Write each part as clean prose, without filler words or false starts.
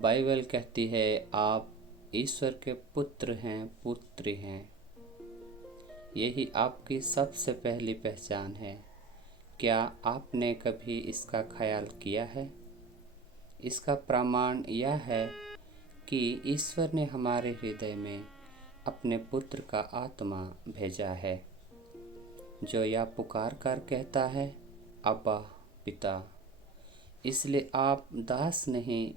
Bible कहती है आप ईश्वर के पुत्र हैं, पुत्री हैं। यही आपकी सबसे पहली पहचान है। क्या आपने कभी इसका ख्याल किया है? इसका प्रमाण यह है कि ईश्वर ने हमारे हृदय में अपने पुत्र का आत्मा भेजा है, जो यह पुकार कर कहता है, अब्बा पिता। इसलिए आप दास नहीं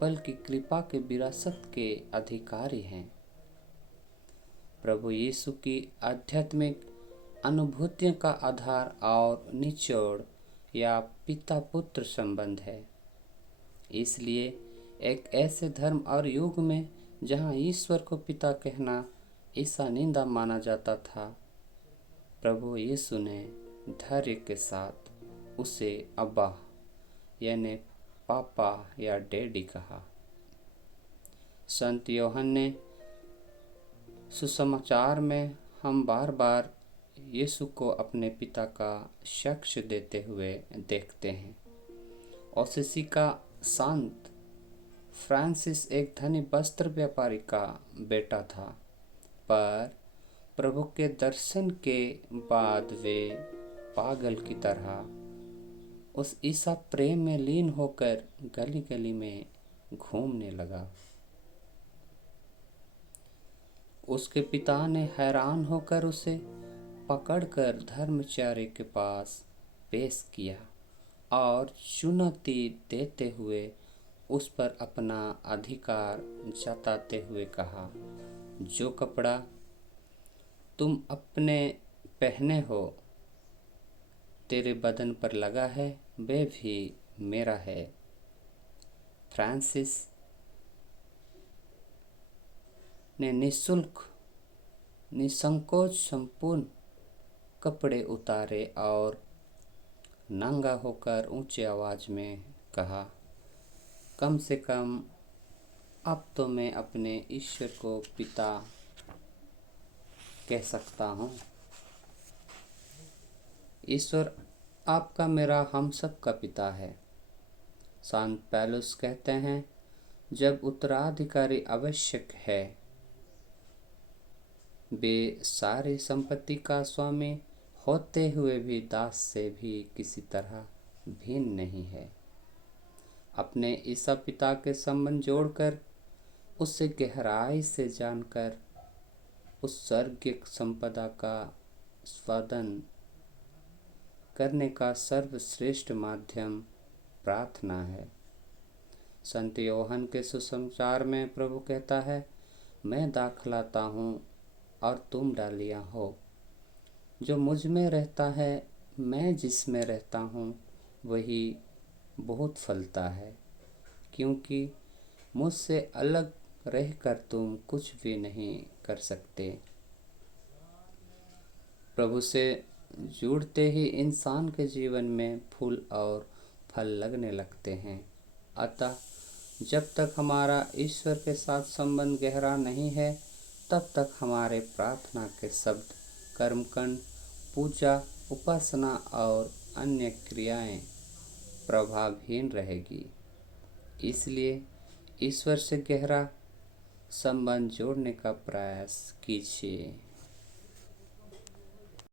बल्कि कृपा के विरासत के अधिकारी हैं। प्रभु यीशु की आध्यात्मिक अनुभूतियों का आधार और निचोड़ या पिता पुत्र संबंध है। इसलिए एक ऐसे धर्म और युग में जहां ईश्वर को पिता कहना ऐसा निंदा माना जाता था, प्रभु यीशु ने धैर्य के साथ उसे अब्बा यानी पापा या डैडी कहा। संत यूहन्ना ने सुसमाचार में हम बार बार यीशु को अपने पिता का साक्ष्य देते हुए देखते हैं। ओसेसी का संत फ्रांसिस एक धनी वस्त्र व्यापारी का बेटा था, पर प्रभु के दर्शन के बाद वे पागल की तरह उस ईसा प्रेम में लीन होकर गली गली में घूमने लगा। उसके पिता ने हैरान होकर उसे पकड़कर धर्मचारी के पास पेश किया और चुनौती देते हुए उस पर अपना अधिकार जताते हुए कहा, जो कपड़ा तुम अपने पहने हो तेरे बदन पर लगा है, वे भी मेरा है। फ्रांसिस ने निःशुल्क निसंकोच संपूर्ण कपड़े उतारे और नंगा होकर ऊंची आवाज में कहा, कम से कम अब तो मैं अपने ईश्वर को पिता कह सकता हूँ। ईश्वर आपका मेरा हम सब का पिता है। संत पौलुस कहते हैं, जब उत्तराधिकारी आवश्यक है, वे सारी संपत्ति का स्वामी होते हुए भी दास से भी किसी तरह भिन्न नहीं है। अपने ईसा पिता के संबंध जोड़कर उससे गहराई से जानकर उस स्वर्गीय संपदा का स्वादन करने का सर्वश्रेष्ठ माध्यम प्रार्थना है। संत यूहन्ना के सुसमाचार में प्रभु कहता है, मैं दाख लाता हूँ और तुम डालियाँ हो। जो मुझ में रहता है, मैं जिसमें रहता हूँ, वही बहुत फलता है, क्योंकि मुझसे अलग रहकर तुम कुछ भी नहीं कर सकते। प्रभु से जुड़ते ही इंसान के जीवन में फूल और फल लगने लगते हैं। अतः जब तक हमारा ईश्वर के साथ संबंध गहरा नहीं है, तब तक हमारे प्रार्थना के शब्द, कर्मकांड, पूजा, उपासना और अन्य क्रियाएं प्रभावहीन रहेगी। इसलिए ईश्वर से गहरा संबंध जोड़ने का प्रयास कीजिए।